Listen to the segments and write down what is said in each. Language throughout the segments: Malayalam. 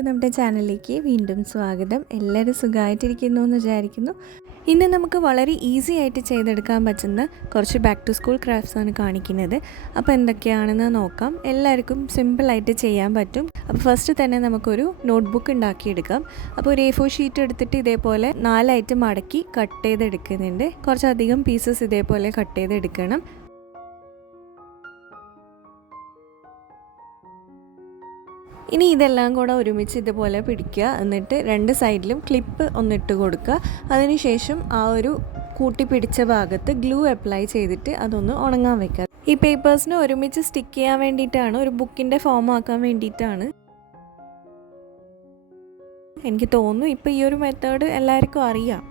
എല്ലാവർക്കും നമ്മുടെ ചാനലിലേക്ക് വീണ്ടും സ്വാഗതം. എല്ലാവരും സുഖമായിട്ടിരിക്കുന്നു എന്ന് വിചാരിക്കുന്നു. ഇന്ന് നമുക്ക് വളരെ ഈസി ആയിട്ട് ചെയ്തെടുക്കാൻ പറ്റുന്ന കുറച്ച് ബാക്ക് ടു സ്കൂൾ ക്രാഫ്റ്റ്സ് ആണ് കാണിക്കുന്നത്. അപ്പോൾ എന്തൊക്കെയാണെന്ന് നോക്കാം. എല്ലാവർക്കും സിമ്പിളായിട്ട് ചെയ്യാൻ പറ്റും. അപ്പോൾ ഫസ്റ്റ് തന്നെ നമുക്കൊരു നോട്ട്ബുക്ക് ഉണ്ടാക്കിയെടുക്കാം. അപ്പോൾ ഒരു A4 ഷീറ്റ് എടുത്തിട്ട് ഇതേപോലെ 4 ആയിട്ട് മടക്കി കട്ട് ചെയ്തെടുക്കുന്നുണ്ട്. കുറച്ചധികം പീസസ് ഇതേപോലെ കട്ട് ചെയ്തെടുക്കണം. ഇനി ഇതെല്ലാം കൂടെ ഒരുമിച്ച് ഇതുപോലെ പിടിക്കുക. എന്നിട്ട് രണ്ട് സൈഡിലും ക്ലിപ്പ് ഒന്നിട്ട് കൊടുക്കുക. അതിനുശേഷം ആ ഒരു കൂട്ടി പിടിച്ച ഭാഗത്ത് ഗ്ലൂ അപ്ലൈ ചെയ്തിട്ട് അതൊന്ന് ഉണങ്ങാൻ വെക്കുക. ഈ പേപ്പേഴ്സിന് ഒരുമിച്ച് സ്റ്റിക്ക് ചെയ്യാൻ വേണ്ടിയിട്ടാണ്, ഒരു ബുക്കിൻ്റെ ഫോം ആക്കാൻ വേണ്ടിയിട്ടാണ്. എനിക്ക് തോന്നുന്നു ഇപ്പോൾ ഈ ഒരു മെത്തേഡ് എല്ലാവർക്കും അറിയാം.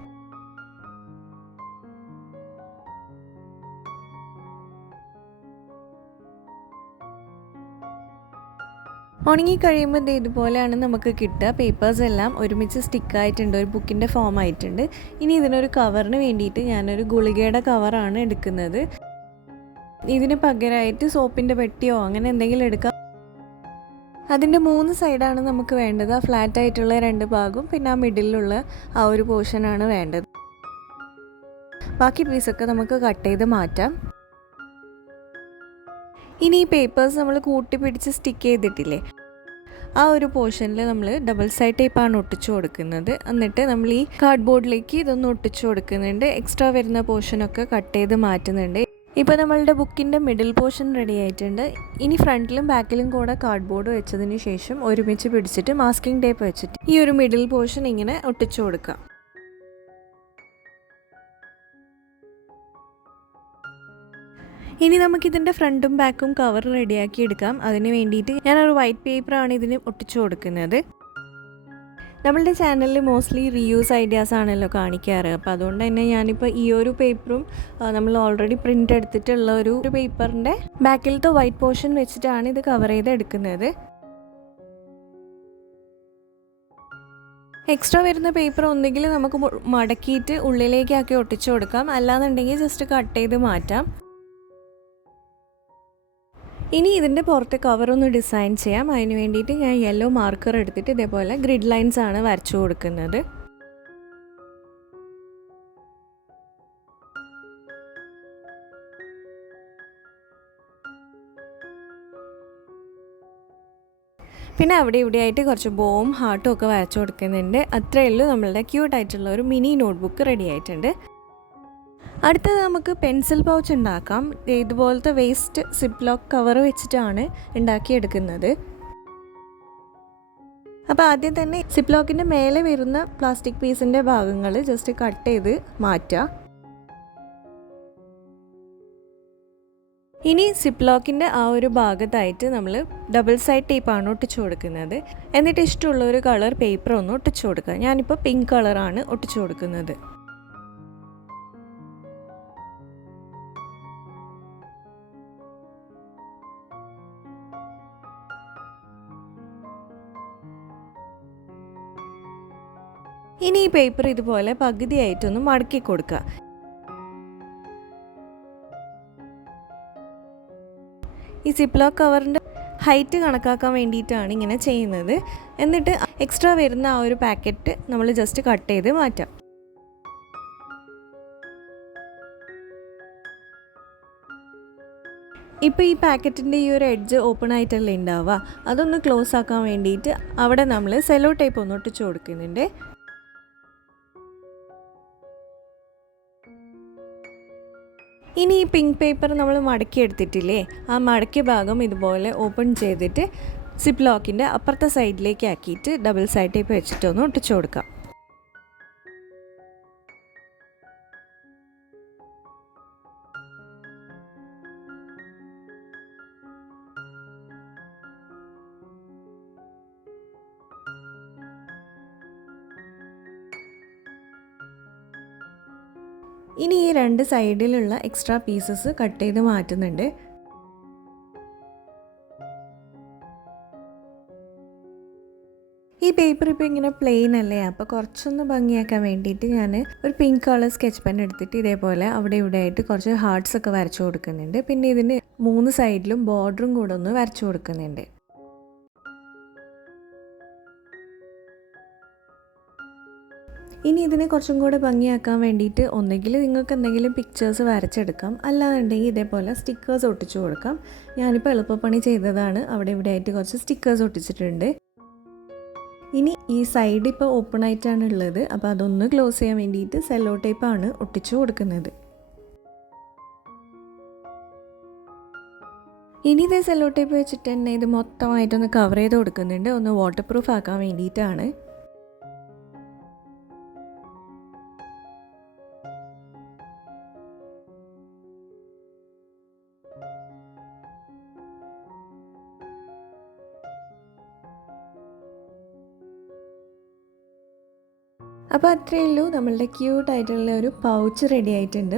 ഉണങ്ങി കഴിയുമ്പോൾ ഇതുപോലെയാണ് നമുക്ക് കിട്ടുക. പേപ്പേഴ്സ് എല്ലാം ഒരുമിച്ച് സ്റ്റിക്കായിട്ടുണ്ട്, ഒരു ബുക്കിൻ്റെ ഫോം ആയിട്ടുണ്ട്. ഇനി ഇതിനൊരു കവറിന് വേണ്ടിയിട്ട് ഞാനൊരു ഗുളികയുടെ കവറാണ് എടുക്കുന്നത്. ഇതിന് പകരമായിട്ട് സോപ്പിൻ്റെ പെട്ടിയോ അങ്ങനെ എന്തെങ്കിലും എടുക്കാം. അതിൻ്റെ 3 സൈഡാണ് നമുക്ക് വേണ്ടത്. ആ ഫ്ലാറ്റ് ആയിട്ടുള്ള 2 ഭാഗവും പിന്നെ ആ മിഡിലുള്ള ആ ഒരു പോർഷനാണ് വേണ്ടത്. ബാക്കി പീസൊക്കെ നമുക്ക് കട്ട് ചെയ്ത് മാറ്റാം. ഇനി ഈ പേപ്പേഴ്സ് നമ്മൾ കൂട്ടി പിടിച്ച് സ്റ്റിക്ക് ചെയ്തിട്ടില്ലേ, ആ ഒരു പോർഷനിൽ നമ്മൾ ഡബിൾ സൈഡ് ടേപ്പാണ് ഒട്ടിച്ചു കൊടുക്കുന്നത്. എന്നിട്ട് നമ്മൾ ഈ കാർഡ്ബോർഡിലേക്ക് ഇതൊന്ന് ഒട്ടിച്ചു കൊടുക്കുന്നുണ്ട്. എക്സ്ട്രാ വരുന്ന പോർഷനൊക്കെ കട്ട് ചെയ്ത് മാറ്റുന്നുണ്ട്. ഇപ്പോൾ നമ്മളുടെ ബുക്കിൻ്റെ മിഡിൽ പോർഷൻ റെഡി ആയിട്ടുണ്ട്. ഇനി ഫ്രണ്ടിലും ബാക്കിലും കൂടെ കാർഡ്ബോർഡ് വെച്ചതിന് ശേഷം ഒരുമിച്ച് പിടിച്ചിട്ട് മാസ്കിംഗ് ടേപ്പ് വെച്ചിട്ട് ഈ ഒരു മിഡിൽ പോർഷൻ ഇങ്ങനെ ഒട്ടിച്ചു കൊടുക്കാം. ഇനി നമുക്കിതിൻ്റെ ഫ്രണ്ടും ബാക്കും കവർ റെഡിയാക്കി എടുക്കാം. അതിന് വേണ്ടിയിട്ട് ഞാനൊരു വൈറ്റ് പേപ്പറാണ് ഇതിന് ഒട്ടിച്ചു കൊടുക്കുന്നത്. നമ്മളുടെ ചാനലിൽ മോസ്റ്റ്ലി റീയൂസ് ഐഡിയാസ് ആണല്ലോ കാണിക്കാറ്. അപ്പോൾ അതുകൊണ്ട് തന്നെ ഞാനിപ്പോൾ ഈ ഒരു പേപ്പറും നമ്മൾ ഓൾറെഡി പ്രിൻ്റ് എടുത്തിട്ടുള്ള ഒരു പേപ്പറിൻ്റെ ബാക്കിലത്തെ വൈറ്റ് പോർഷൻ വെച്ചിട്ടാണ് ഇത് കവർ ചെയ്ത് എടുക്കുന്നത്. എക്സ്ട്രാ വരുന്ന പേപ്പർ ഒന്നുകിൽ നമുക്ക് മടക്കിയിട്ട് ഉള്ളിലേക്കാക്കി ഒട്ടിച്ചു കൊടുക്കാം, അല്ലാന്നുണ്ടെങ്കിൽ ജസ്റ്റ് കട്ട് ചെയ്ത് മാറ്റാം. ഇനി ഇതിൻ്റെ പുറത്ത് കവറൊന്ന് ഡിസൈൻ ചെയ്യാം. അതിന് വേണ്ടിയിട്ട് ഞാൻ യെല്ലോ മാർക്കർ എടുത്തിട്ട് ഇതേപോലെ ഗ്രിഡ് ലൈൻസ് ആണ് വരച്ചു കൊടുക്കുന്നത്. പിന്നെ അവിടെ ഇവിടെയായിട്ട് കുറച്ച് ബോവും ഹാർട്ടും ഒക്കെ വരച്ചു കൊടുക്കുന്നുണ്ട്. അത്രയേ ഉള്ളൂ, നമ്മളുടെ ക്യൂട്ടായിട്ടുള്ള ഒരു മിനി നോട്ട്ബുക്ക് റെഡി ആയിട്ടുണ്ട്. അടുത്തത് നമുക്ക് പെൻസിൽ പൗച്ച് ഉണ്ടാക്കാം. ഇതുപോലത്തെ വേസ്റ്റ് സിപ്പ് ലോക്ക് കവർ വെച്ചിട്ടാണ് ഉണ്ടാക്കിയെടുക്കുന്നത്. അപ്പോൾ ആദ്യം തന്നെ സിപ്പ് ലോക്കിൻ്റെ മേലെ വരുന്ന പ്ലാസ്റ്റിക് പീസിൻ്റെ ഭാഗങ്ങൾ ജസ്റ്റ് കട്ട് ചെയ്ത് മാറ്റുക. ഇനി സിപ്പ് ലോക്കിൻ്റെ ആ ഒരു ഭാഗത്തായിട്ട് നമ്മൾ ഡബിൾ സൈഡ് ടേപ്പാണ് ഒട്ടിച്ചു കൊടുക്കുന്നത്. എന്നിട്ട് ഇഷ്ടമുള്ള ഒരു കളർ പേപ്പർ ഒന്ന് ഒട്ടിച്ചു കൊടുക്കുക. ഞാനിപ്പോൾ പിങ്ക് കളറാണ് ഒട്ടിച്ചു കൊടുക്കുന്നത്. ഇനി ഈ പേപ്പർ ഇതുപോലെ പകുതിയായിട്ടൊന്ന് മടക്കി കൊടുക്കുക. ഈ സിപ്പ് ലോക്ക് കവറിൻ്റെ ഹൈറ്റ് കണക്കാക്കാൻ വേണ്ടിയിട്ടാണ് ഇങ്ങനെ ചെയ്യുന്നത്. എന്നിട്ട് എക്സ്ട്രാ വരുന്ന ആ ഒരു പാക്കറ്റ് നമ്മൾ ജസ്റ്റ് കട്ട് ചെയ്ത് മാറ്റാം. ഇപ്പോൾ ഈ പാക്കറ്റിൻ്റെ ഈ ഒരു എഡ്ജ് ഓപ്പൺ ആയിട്ടല്ലേ ഉണ്ടാവുക, അതൊന്ന് ക്ലോസ് ആക്കാൻ വേണ്ടിയിട്ട് അവിടെ നമ്മൾ സെല്ലോ ടേപ്പ് ഒന്ന് ഒട്ടിച്ചു കൊടുക്കുന്നുണ്ട്. ഇനി ഈ പിങ്ക് പേപ്പർ നമ്മൾ മടക്കി എടുത്തിട്ടില്ലേ, ആ മടക്കിയ ഭാഗം ഇതുപോലെ ഓപ്പൺ ചെയ്തിട്ട് സിപ്പ് ലോക്കിൻ്റെ അപ്പുറത്തെ സൈഡിലേക്ക് ആക്കിയിട്ട് ഡബിൾ സൈഡ് ടേപ്പ് വെച്ചിട്ടൊന്ന് ഒട്ടിച്ചു കൊടുക്കാം. ഇനി ഈ 2 സൈഡിലുള്ള എക്സ്ട്രാ പീസസ് കട്ട് ചെയ്ത് മാറ്റുന്നുണ്ട്. ഈ പേപ്പർ ഇപ്പോൾ ഇങ്ങനെ പ്ലെയിൻ അല്ലേ, അപ്പോൾ കുറച്ചൊന്ന് ഭംഗിയാക്കാൻ വേണ്ടിയിട്ട് ഞാൻ ഒരു പിങ്ക് കളർ സ്കെച്ച് പെൻ എടുത്തിട്ട് ഇതേപോലെ അവിടെ ഇവിടെ ആയിട്ട് കുറച്ച് ഹാർട്ട്സ് ഒക്കെ വരച്ചു കൊടുക്കുന്നുണ്ട്. പിന്നെ ഇതിന് 3 സൈഡിലും ബോർഡറും കൂടെ ഒന്ന് വരച്ചു കൊടുക്കുന്നുണ്ട്. ഇനി ഇതിനെ കുറച്ചും കൂടെ ഭംഗിയാക്കാൻ വേണ്ടിയിട്ട് ഒന്നെങ്കിൽ നിങ്ങൾക്ക് എന്തെങ്കിലും പിക്ചേഴ്സ് വരച്ചെടുക്കാം, അല്ലാന്നുണ്ടെങ്കിൽ ഇതേപോലെ സ്റ്റിക്കേഴ്സ് ഒട്ടിച്ചു കൊടുക്കാം. ഞാനിപ്പോൾ എളുപ്പപ്പണി ചെയ്തതാണ്, അവിടെ ഇവിടെ ആയിട്ട് കുറച്ച് സ്റ്റിക്കേഴ്സ് ഒട്ടിച്ചിട്ടുണ്ട്. ഇനി ഈ സൈഡ് ഇപ്പോൾ ഓപ്പൺ ആയിട്ടാണ് ഉള്ളത്, അപ്പോൾ അതൊന്ന് ക്ലോസ് ചെയ്യാൻ വേണ്ടിയിട്ട് സെല്ലോ ടേപ്പാണ് ഒട്ടിച്ചു കൊടുക്കുന്നത്. ഇനി ഇതേ സെല്ലോ ടേപ്പ് വെച്ചിട്ട് തന്നെ ഇത് മൊത്തമായിട്ടൊന്ന് കവർ ചെയ്ത് കൊടുക്കുന്നുണ്ട്, ഒന്ന് വാട്ടർ പ്രൂഫ് ആക്കാൻ വേണ്ടിയിട്ടാണ്. അപ്പോൾ അത്രയേ ഉള്ളൂ, നമ്മളുടെ ക്യൂട്ടായിട്ടുള്ള ഒരു പൗച്ച് റെഡി ആയിട്ടുണ്ട്.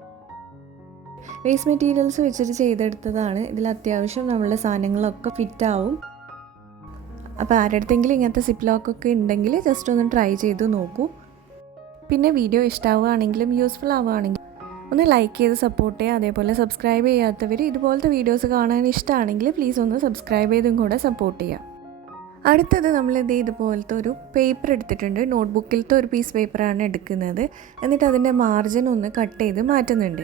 വേസ്റ്റ് മെറ്റീരിയൽസ് വെച്ചിട്ട് ചെയ്തെടുത്തതാണ്. ഇതിൽ അത്യാവശ്യം നമ്മളുടെ സാധനങ്ങളൊക്കെ ഫിറ്റാവും. അപ്പോൾ ആരുടെയെങ്കിലും ഇങ്ങനത്തെ സിപ്പ് ലോക്കൊക്കെ ഉണ്ടെങ്കിൽ ജസ്റ്റ് ഒന്ന് ട്രൈ ചെയ്ത് നോക്കൂ. പിന്നെ വീഡിയോ ഇഷ്ടമാവുകയാണെങ്കിലും യൂസ്ഫുൾ ആവുകയാണെങ്കിലും ഒന്ന് ലൈക്ക് ചെയ്ത് സപ്പോർട്ട് ചെയ്യുക. അതേപോലെ സബ്സ്ക്രൈബ് ചെയ്യാത്തവർ ഇതുപോലത്തെ വീഡിയോസ് കാണാൻ ഇഷ്ടമാണെങ്കിൽ പ്ലീസ് ഒന്ന് സബ്സ്ക്രൈബ് ചെയ്തും കൂടെ സപ്പോർട്ട് ചെയ്യുക. അടുത്തത് നമ്മളിത് ഇതുപോലത്തെ ഒരു പേപ്പർ എടുത്തിട്ടുണ്ട്. നോട്ട്ബുക്കിലത്തെ ഒരു പീസ് പേപ്പറാണ് എടുക്കുന്നത്. എന്നിട്ട് അതിൻ്റെ മാർജിൻ ഒന്ന് കട്ട് ചെയ്ത് മാറ്റുന്നുണ്ട്.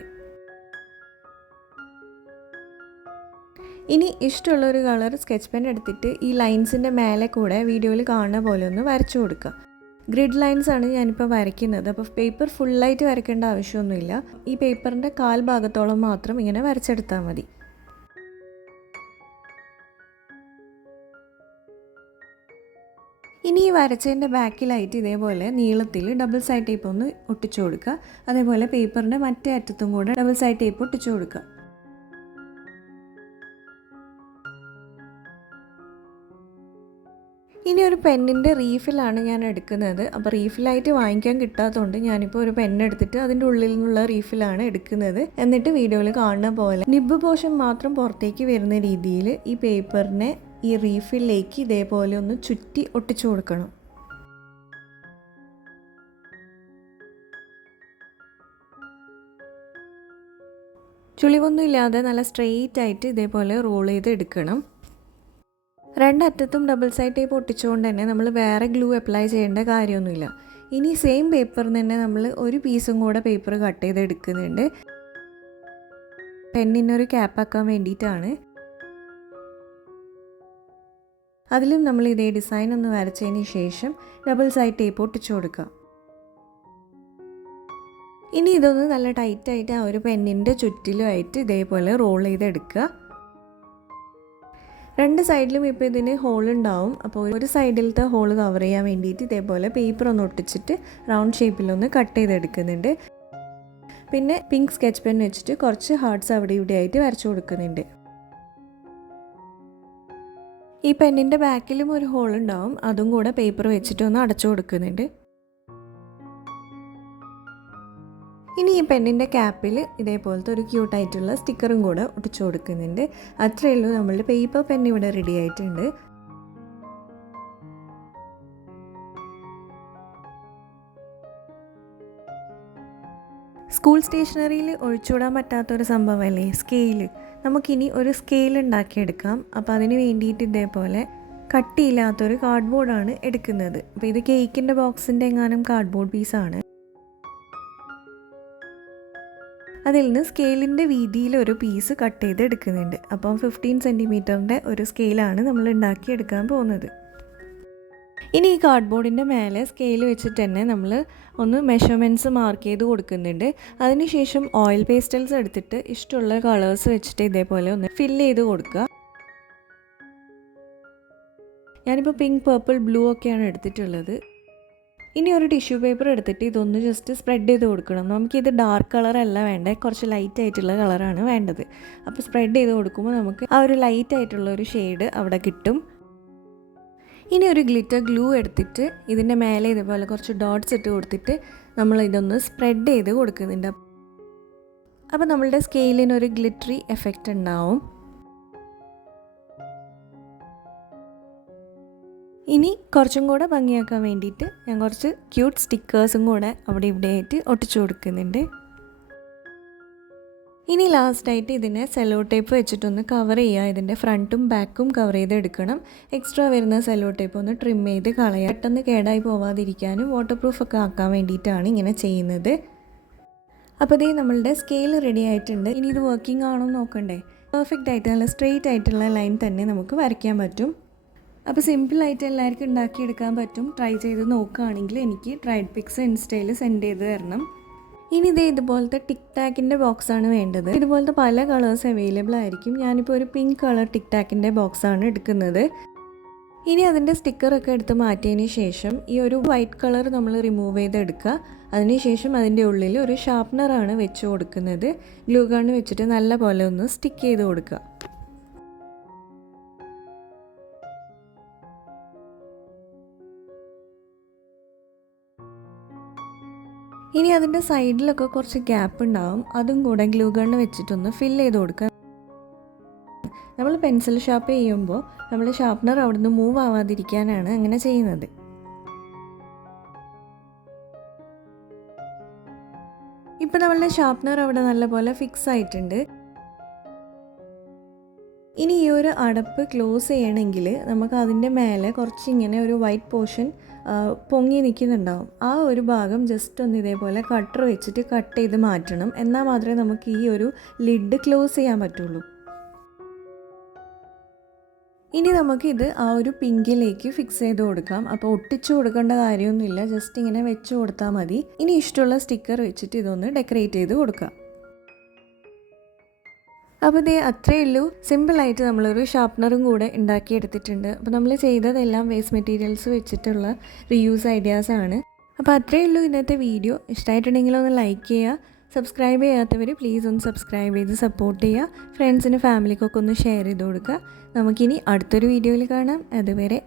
ഇനി ഇഷ്ടമുള്ളൊരു കളർ സ്കെച്ച് പെൻ എടുത്തിട്ട് ഈ ലൈൻസിൻ്റെ മേലെ കൂടെ വീഡിയോയിൽ കാണുന്ന പോലെ ഒന്ന് വരച്ചു കൊടുക്കുക. ഗ്രിഡ് ലൈൻസ് ആണ് ഞാനിപ്പോൾ വരയ്ക്കുന്നത്. അപ്പോൾ പേപ്പർ ഫുള്ളായിട്ട് വരയ്ക്കേണ്ട ആവശ്യമൊന്നുമില്ല. ഈ പേപ്പറിൻ്റെ കാൽ ഭാഗത്തോളം മാത്രം ഇങ്ങനെ വരച്ചെടുത്താൽ മതി. ഇനി ഈ വരച്ചതിൻ്റെ ബാക്കിലായിട്ട് ഇതേപോലെ നീളത്തിൽ ഡബിൾ സൈഡ് ടേപ്പ് ഒന്ന് ഒട്ടിച്ചു കൊടുക്കുക. അതേപോലെ പേപ്പറിൻ്റെ മറ്റേ അറ്റത്തും കൂടെ ഡബിൾ സൈഡ് ടേപ്പ് ഒട്ടിച്ചു കൊടുക്കുക. ഇനി ഒരു പെന്നിൻ്റെ റീഫിലാണ് ഞാൻ എടുക്കുന്നത്. അപ്പോൾ റീഫിലായിട്ട് വാങ്ങിക്കാൻ കിട്ടാത്തതുകൊണ്ട് ഞാനിപ്പോൾ ഒരു പെന്നെടുത്തിട്ട് അതിൻ്റെ ഉള്ളിൽ നിന്നുള്ള റീഫിലാണ് എടുക്കുന്നത്. എന്നിട്ട് വീഡിയോയിൽ കാണുന്ന പോലെ നിബ്ബ് പോർഷൻ മാത്രം പുറത്തേക്ക് വരുന്ന രീതിയിൽ ഈ പേപ്പറിനെ ഈ റീഫിലേക്ക് ഇതേപോലെ ഒന്ന് ചുറ്റി ഒട്ടിച്ചു കൊടുക്കണം. ചുളിവൊന്നും ഇല്ലാതെ നല്ല സ്ട്രെയിറ്റ് ആയിട്ട് ഇതേപോലെ റോൾ ചെയ്ത് എടുക്കണം. രണ്ടറ്റത്തും ഡബിൾ സൈഡ് ടേപ്പ് ഒട്ടിച്ചുകൊണ്ട് തന്നെ നമ്മൾ വേറെ ഗ്ലൂ അപ്ലൈ ചെയ്യേണ്ട കാര്യമൊന്നുമില്ല. ഇനി സെയിം പേപ്പറിൽ തന്നെ നമ്മൾ ഒരു പീസും കൂടെ പേപ്പർ കട്ട് ചെയ്ത് എടുക്കുന്നുണ്ട്. പെന്നിനൊരു ക്യാപ്പാക്കാൻ വേണ്ടിയിട്ടാണ്. അതിലും നമ്മൾ ഇതേ ഡിസൈൻ ഒന്ന് വരച്ചതിന് ശേഷം ഡബിൾ സൈഡ് ടേപ്പ് ഒട്ടിച്ചു കൊടുക്കുക. ഇനി ഇതൊന്ന് നല്ല ടൈറ്റായിട്ട് ആ ഒരു പെന്നിൻ്റെ ചുറ്റിലുമായിട്ട് ഇതേപോലെ റോൾ ചെയ്തെടുക്കുക. രണ്ട് സൈഡിലും ഇപ്പോൾ ഇതിന് ഹോൾ ഉണ്ടാവും. അപ്പോൾ ഒരു സൈഡിലത്തെ ഹോൾ കവർ ചെയ്യാൻ വേണ്ടിയിട്ട് ഇതേപോലെ പേപ്പർ ഒന്ന് ഒട്ടിച്ചിട്ട് റൗണ്ട് ഷേപ്പിലൊന്ന് കട്ട് ചെയ്തെടുക്കുന്നുണ്ട്. പിന്നെ പിങ്ക് സ്കെച്ച് പെൻ വെച്ചിട്ട് കുറച്ച് ഹാർട്ട്സ് അവിടെ ഇവിടെ ആയിട്ട് വരച്ചു കൊടുക്കുന്നുണ്ട്. ഈ പെന്നിൻ്റെ ബാക്കിലും ഒരു ഹോൾ ഉണ്ടാവും, അതും കൂടെ പേപ്പർ വെച്ചിട്ട് ഒന്ന് അടച്ചു കൊടുക്കുന്നുണ്ട്. ഇനി ഈ പെന്നിൻ്റെ ക്യാപ്പിൽ ഇതേപോലത്തെ ഒരു ക്യൂട്ടായിട്ടുള്ള സ്റ്റിക്കറും കൂടെ ഒട്ടിച്ചു കൊടുക്കുന്നുണ്ട്. അത്രയേ ഉള്ളൂ, നമ്മളുടെ പേപ്പർ പെൻ ഇവിടെ റെഡി ആയിട്ടുണ്ട്. സ്കൂൾ സ്റ്റേഷനറിയിൽ ഒഴിച്ചുവിടാൻ പറ്റാത്തൊരു സംഭവമല്ലേ സ്കെയില്. നമുക്കിനി ഒരു സ്കെയിൽ ഉണ്ടാക്കിയെടുക്കാം. അപ്പോൾ അതിന് വേണ്ടിയിട്ട് ഇതേപോലെ കട്ടിയില്ലാത്തൊരു കാർഡ്ബോർഡാണ് എടുക്കുന്നത്. അപ്പോൾ ഇത് കേക്കിൻ്റെ ബോക്സിൻ്റെ എങ്ങാനും കാർഡ്ബോർഡ് പീസാണ്. അതിൽ നിന്ന് സ്കെയിലിൻ്റെ വീതിയിൽ ഒരു പീസ് കട്ട് ചെയ്ത് എടുക്കുന്നുണ്ട്. അപ്പം 15 സെൻറ്റിമീറ്ററിൻ്റെ ഒരു സ്കെയിലാണ് നമ്മൾ ഉണ്ടാക്കിയെടുക്കാൻ പോകുന്നത്. ഇനി ഈ കാർഡ്ബോർഡിൻ്റെ മേലെ സ്കെയിൽ വെച്ചിട്ട് തന്നെ നമ്മൾ ഒന്ന് മെഷർമെൻറ്റ്സ് മാർക്ക് ചെയ്ത് കൊടുക്കുന്നുണ്ട്. അതിനുശേഷം ഓയിൽ പേസ്റ്റൽസ് എടുത്തിട്ട് ഇഷ്ടമുള്ള കളേഴ്സ് വെച്ചിട്ട് ഇതേപോലെ ഒന്ന് ഫില്ല് ചെയ്ത് കൊടുക്കുക. ഞാനിപ്പോൾ പിങ്ക്, പർപ്പിൾ, ബ്ലൂ ഒക്കെയാണ് എടുത്തിട്ടുള്ളത്. ഇനി ഒരു ടിഷ്യൂ പേപ്പർ എടുത്തിട്ട് ഇതൊന്ന് ജസ്റ്റ് സ്പ്രെഡ് ചെയ്ത് കൊടുക്കണം. നമുക്കിത് ഡാർക്ക് കളറല്ല വേണ്ടത്, കുറച്ച് ലൈറ്റ് ആയിട്ടുള്ള കളറാണ് വേണ്ടത്. അപ്പോൾ സ്പ്രെഡ് ചെയ്ത് കൊടുക്കുമ്പോൾ നമുക്ക് ആ ഒരു ലൈറ്റ് ആയിട്ടുള്ള ഒരു ഷെയ്ഡ് അവിടെ കിട്ടും. ഇനി ഒരു ഗ്ലിറ്റർ ഗ്ലൂ എടുത്തിട്ട് ഇതിൻ്റെ മേലെ ഇതുപോലെ കുറച്ച് ഡോട്ട്സ് ഇട്ട് കൊടുത്തിട്ട് നമ്മൾ ഇതൊന്ന് സ്പ്രെഡ് ചെയ്ത് കൊടുക്കുന്നുണ്ട്. അപ്പോൾ നമ്മളുടെ സ്കെയിലിനൊരു ഗ്ലിറ്ററി എഫക്റ്റ് ഉണ്ടാവും. ഇനി കുറച്ചും കൂടെ ഭംഗിയാക്കാൻ വേണ്ടിയിട്ട് ഞാൻ കുറച്ച് ക്യൂട്ട് സ്റ്റിക്കേഴ്സും കൂടെ അവിടെ ഇവിടെ ആയിട്ട് ഒട്ടിച്ചു കൊടുക്കുന്നുണ്ട്. ഇനി ലാസ്റ്റായിട്ട് ഇതിനെ സെല്ലോ ടേപ്പ് വെച്ചിട്ടൊന്ന് കവർ ചെയ്യുക. ഇതിൻ്റെ ഫ്രണ്ടും ബാക്കും കവർ ചെയ്തെടുക്കണം. എക്സ്ട്രാ വരുന്ന സെല്ലോ ടേപ്പ് ഒന്ന് ട്രിം ചെയ്ത് കളയുക. പെട്ടെന്ന് കേടായി പോവാതിരിക്കാനും വാട്ടർ പ്രൂഫൊക്കെ ആക്കാൻ വേണ്ടിയിട്ടാണ് ഇങ്ങനെ ചെയ്യുന്നത്. അപ്പോൾ ഇതേ നമ്മളുടെ സ്കെയിൽ റെഡി ആയിട്ടുണ്ട്. ഇനി ഇത് വർക്കിംഗ് ആണോ നോക്കണ്ടേ. പെർഫെക്റ്റ് ആയിട്ട് നല്ല സ്ട്രെയിറ്റ് ആയിട്ടുള്ള ലൈൻ തന്നെ നമുക്ക് വരയ്ക്കാൻ പറ്റും. അപ്പോൾ സിമ്പിളായിട്ട് എല്ലാവർക്കും ഉണ്ടാക്കിയെടുക്കാൻ പറ്റും. ട്രൈ ചെയ്ത് നോക്കുകയാണെങ്കിൽ എനിക്ക് ട്രൈഡ് പിക്സ് ഇൻസ്റ്റയിൽ സെൻഡ് ചെയ്ത് തരണം. ഇനി ഇതുപോലത്തെ ടിക് ടാക്കിൻ്റെ ബോക്സാണ് വേണ്ടത്. ഇതുപോലത്തെ പല കളേഴ്സ് അവൈലബിൾ ആയിരിക്കും. ഞാനിപ്പോൾ ഒരു പിങ്ക് കളർ ടിക് ടാക്കിൻ്റെ ബോക്സാണ് എടുക്കുന്നത്. ഇനി അതിൻ്റെ സ്റ്റിക്കറൊക്കെ എടുത്ത് മാറ്റിയതിന് ശേഷം ഈ ഒരു വൈറ്റ് കളർ നമ്മൾ റിമൂവ് ചെയ്തെടുക്കുക. അതിനുശേഷം അതിൻ്റെ ഉള്ളിൽ ഒരു ഷാർപ്നറാണ് വെച്ച് കൊടുക്കുന്നത്. ഗ്ലൂ ഗൺ വെച്ചിട്ട് നല്ല പോലെ ഒന്ന് സ്റ്റിക്ക് ചെയ്ത് കൊടുക്കുക. ഇനി അതിൻ്റെ സൈഡിലൊക്കെ കുറച്ച് ഗ്യാപ്പ് ഉണ്ടാവും. അതും കൂടെ ഗ്ലൂ ഗൺ വെച്ചിട്ടൊന്ന് ഫില്ല് ചെയ്ത് കൊടുക്കുക. നമ്മൾ പെൻസിൽ ഷാർപ്പ് ചെയ്യുമ്പോൾ നമ്മൾ ഷാർപ്നർ അവിടെ നിന്ന് മൂവ് ആവാതിരിക്കാനാണ് അങ്ങനെ ചെയ്യുന്നത്. ഇപ്പോൾ നമ്മളുടെ ഷാർപ്നർ അവിടെ നല്ലപോലെ ഫിക്സ് ആയിട്ടുണ്ട്. ഇനി ഈ ഒരു അടപ്പ് ക്ലോസ് ചെയ്യണമെങ്കിൽ നമുക്ക് അതിൻ്റെ മേലെ കുറച്ചിങ്ങനെ ഒരു വൈറ്റ് പോർഷൻ പൊങ്ങി നിൽക്കുന്നുണ്ടാവും. ആ ഒരു ഭാഗം ജസ്റ്റ് ഒന്ന് ഇതേപോലെ കട്ടർ വെച്ചിട്ട് കട്ട് ചെയ്ത് മാറ്റണം. എന്നാൽ മാത്രമേ നമുക്ക് ഈ ഒരു ലിഡ് ക്ലോസ് ചെയ്യാൻ പറ്റുള്ളൂ. ഇനി നമുക്കിത് ആ ഒരു പിങ്കിലേക്ക് ഫിക്സ് ചെയ്ത് കൊടുക്കാം. അപ്പോൾ ഒട്ടിച്ചു കൊടുക്കേണ്ട കാര്യമൊന്നുമില്ല, ജസ്റ്റ് ഇങ്ങനെ വെച്ച് കൊടുത്താൽ മതി. ഇനി ഇഷ്ടമുള്ള സ്റ്റിക്കർ വെച്ചിട്ട് ഇതൊന്ന് ഡെക്കറേറ്റ് ചെയ്ത് കൊടുക്കാം. അപ്പോൾ ഇതേ അത്രയേ ഉള്ളൂ. സിമ്പിളായിട്ട് നമ്മളൊരു ഷാർപ്നറും കൂടെ ഉണ്ടാക്കിയെടുത്തിട്ടുണ്ട്. അപ്പോൾ നമ്മൾ ചെയ്തതെല്ലാം വേസ്റ്റ് മെറ്റീരിയൽസ് വെച്ചിട്ടുള്ള റീയൂസ് ഐഡിയാസാണ്. അപ്പോൾ അത്രയേ ഉള്ളൂ ഇന്നത്തെ വീഡിയോ. ഇഷ്ടമായിട്ടുണ്ടെങ്കിൽ ഒന്ന് ലൈക്ക് ചെയ്യുക. സബ്സ്ക്രൈബ് ചെയ്യാത്തവർ പ്ലീസ് ഒന്ന് സബ്സ്ക്രൈബ് ചെയ്ത് സപ്പോർട്ട് ചെയ്യുക. ഫ്രണ്ട്സിന് ഫാമിലിക്കൊക്കെ ഒന്ന് ഷെയർ ചെയ്ത് കൊടുക്കുക. നമുക്കിനി അടുത്തൊരു വീഡിയോയിൽ കാണാം. അതുവരെ